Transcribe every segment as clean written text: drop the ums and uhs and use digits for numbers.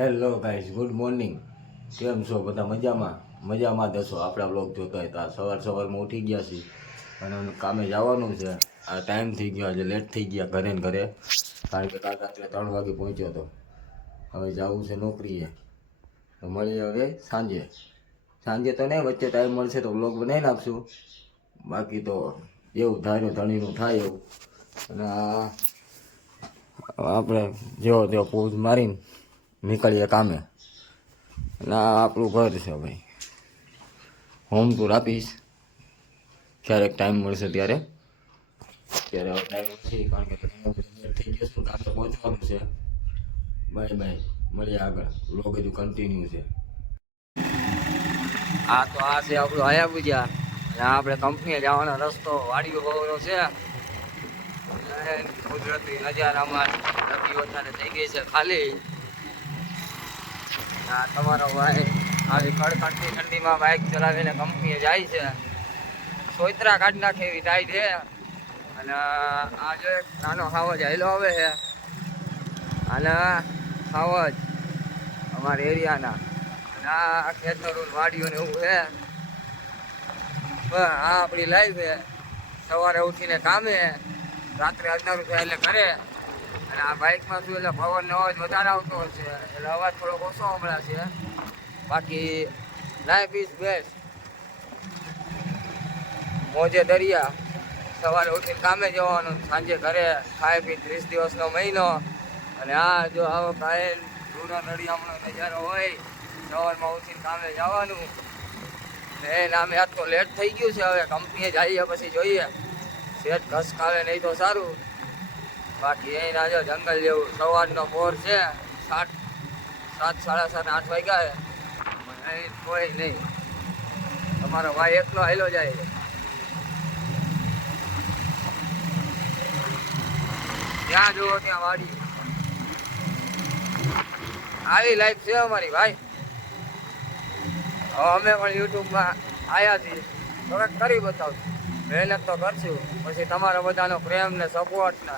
Hello guys, good morning. કેમ છો બધા? મજામાં દસો. આપણા બ્લોગ જોતા હતા. સવારમાં ઉઠી ગયા છીએ અને કામે જવાનું છે. આ ટાઈમ થઈ ગયો, આજે લેટ થઈ ગયા ઘરે ને ઘરે, કારણ કે કાકા એટલે 3 વાગે પહોંચ્યો હતો. હવે જવું છે નોકરીએ. તો મળીએ હવે સાંજે તો નહીં, વચ્ચે ટાઈમ મળશે તો બ્લોગ બનાવી નાખશું. બાકી તો એવું ધાર્યું ધણીનું થાય એવું. અને આપણે જેવો તેવો પોઝ મારીને નીકળીએ કામે. અને આ આપણું ઘર છે ભાઈ. હોમ ટૂર આપીશ ક્યારેક ટાઈમ મળશે ત્યારે. અત્યારે હવે ટાઈમ નથી, કારણ કે થઈ ગયો છું, કામ તો પહોંચવાનું છે. બાય, મળીએ આગળ. બ્લોગ હજુ કન્ટિન્યુ છે. આ છે આપણું હયાબુજા. અને આપણે કંપનીએ જવાનો રસ્તો વાડીઓ હોવાનો છે. કુદરતી નજારામાં નદીઓ અત્યારે થઈ ગઈ છે ખાલી. તમારો ભાઈ આવી કડકડતી ઠંડીમાં બાઇક ચલાવીને કંપનીએ જાય છે. સોયત્રા કાઢી નાખે એવી થાય છે. અને આ જો એક નાનો હાવજ હાઈલો આવે છે. અને હાવજ અમારા એરિયાના. અને આ ખેતરો વાડીઓને એવું છે. આ આપણી લાઈફ છે. સવારે ઉઠીને કામે, રાત્રે અંધારું થાય એટલે ઘરે. અને આ બાઇકમાં શું એટલે પવનનો અવાજ વધારે આવતો હોય છે, એટલે અવાજ થોડોક ઓછો હમણાં છે. બાકી લાઈફ ઇઝ બેસ્ટ. મોજે દરિયા. સવારે ઉઠીને કામે જવાનું, સાંજે ઘરે, ખાઈ પી 30 દિવસનો મહિનો. અને આ જો આવો કાયલ રૂરા નડિયામણો નજારો હોય, સવારમાં ઉઠીને કામે જવાનું. ને નામે આજ તો લેટ થઈ ગયું છે. હવે કંપનીએ જઈએ પછી જોઈએ. સેટ ઘસકાવે નહીં તો સારું. બાકી અહીં ના જો જંગલ જેવું સવારનો બોર છે. 7, 7:30, 8 વાગ્યા છે. અહીં કોઈ નહીં. તમારો ભાઈ એકલો હાલ્યો જાય. જ્યાં જુઓ ત્યાં વાડી. આવી લાઈફ છે અમારી ભાઈ. હવે અમે પણ યુટ્યુબમાં આવ્યા છીએ, તો કરી બતાવશું. મહેનત તો કરશું, પછી તમારા બધાનો પ્રેમ ને સપોર્ટ ને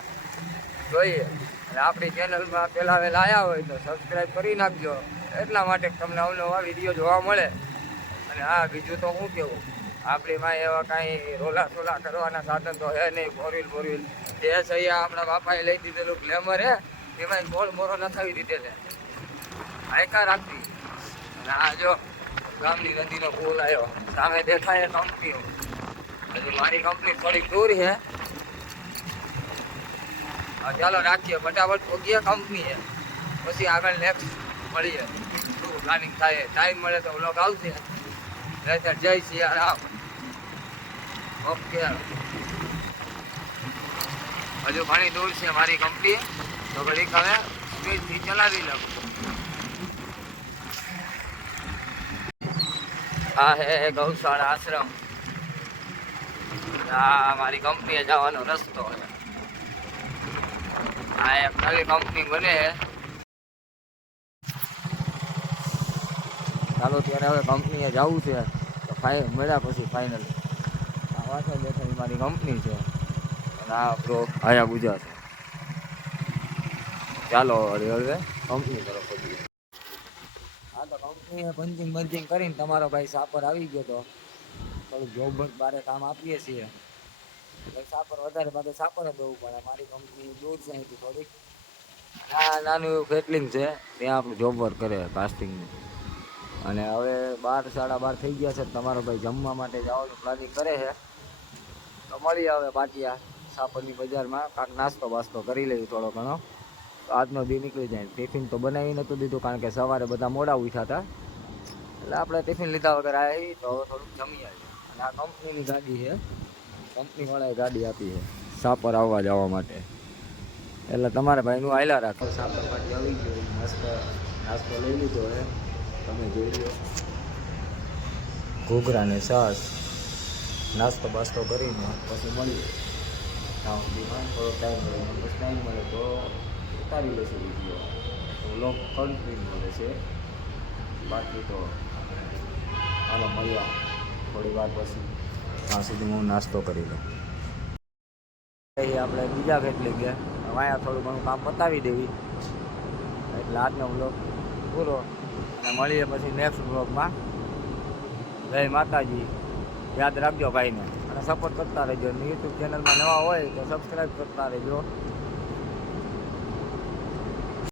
જોઈએ. અને આપણી ચેનલમાં પહેલાં વહેલા આવ્યા હોય તો સબસ્ક્રાઈબ કરી નાખજો. એટલા માટે તમને અવનવા વિડીયો જોવા મળે. અને હા, બીજું તો શું કહેવું, આપણી માં એવા કાંઈ રોલા સોલા કરવાના સાધન તો હે નહીં. ફોરવ્હીલ જે સૈયા આપણા બાપાએ લઈ દીધેલું ગ્લેમર હે, એમાં ગોળ મોરો નખાવી દીધેલે, હાયકા રાખતી. અને આ જો ગામની નદીનો પુલ આવ્યો, સામે દેખાય કંપનીઓ. હજુ મારી કંપની થોડીક દૂર છે. ચાલો રાખીએ, ફટાફટ પહોંચીએ કંપનીએ, પછી આગળ નેક્સ્ટ મળીએ. શું પ્લાનિંગ થાય, ટાઈમ મળે તો વ્લોગ આવશે. જય સિયારામ. ઓકે, હજુ ઘણી દૂર છે મારી કંપની, તો ઘડીક હવે સ્પીડથી ચલાવી લઉં. આ હે ગૌશાળા આશ્રમ. આ મારી કંપનીએ જવાનો રસ્તો છે. આ એક નવી કંપની બને. ચાલો ત્યારે હવે કંપનીએ જવું છે. તો મળ્યા પછી ફાઇનલ. આ વાંચો દેખાય મારી કંપની છે. અને આ આપણો હયાબુજા છે. ચાલો હવે કંપની તરફ પહોંચીએ. હા, તો કંપનીએ પંચિંગ કરીને તમારો ભાઈ સાપર આવી ગયો હતો. થોડુંક જોબ બારે કામ આપીએ છીએ. સાપર વધારે માટે સાપર જ દેવું પડે. મારી કંપની દૂર છે અહીંથી થોડીક. આ નાનું એવું ફેટલિંગ છે, ત્યાં આપણું જોબ વર્ક કરે કાસ્ટિંગનું. અને હવે 12, 12:30 થઈ ગયા છે. તમારો ભાઈ જમવા માટે જવાનું પ્લાનિંગ કરે છે. તો મળીએ હવે પાટિયા સાપરની બજારમાં. કાંક નાસ્તો બાસ્તો કરી લઈએ થોડો ઘણો, તો આજનો દી નીકળી જાય. ટિફિન તો બનાવી નહોતું દીધું, કારણ કે સવારે બધા મોડા ઉઠ્યા હતા. એટલે આપણે ટિફિન લીધા વગર આવી, તો હવે થોડુંક જમી આવી. અને આ કંપનીની ગાડી છે, કંપનીવાળાએ ગાડી આપી છે સાપર આવવા જવા માટે. એટલે તમારા ભાઈનું આયલા રાખો. સાપર પાટી આવી ગયો, મસ્ત નાસ્તો લઈ લીધો હે, તમે જોઈ લો. ઘૂઘરા ને છાશ, નાસ્તો બાસ્તો કરીને પછી મળીએ. ત્યાં સુધીમાં થોડો ટાઈમ મળે, બસ ટાઈમ મળે તો ઉતારી લેશું વિડીયો. વ્લોગ કન્ટિન્યુ રહેશે. બાકી તો હાલો મળ્યા થોડી વાર પછી. ત્યાં સુધી હું નાસ્તો કરી લઉં. આપણે બીજા કેટલી ગયા, અહીંયા થોડું ઘણું કામ પતાવી દેવી, એટલે આજનો વ્લોગ પૂરો અને મળીએ પછી નેક્સ્ટ બ્લોગમાં. જય માતાજી. યાદ રાખજો ભાઈને અને સપોર્ટ કરતા રહેજો. યુટ્યુબ ચેનલમાં નવા હોય તો સબસ્ક્રાઈબ કરતા રહેજો.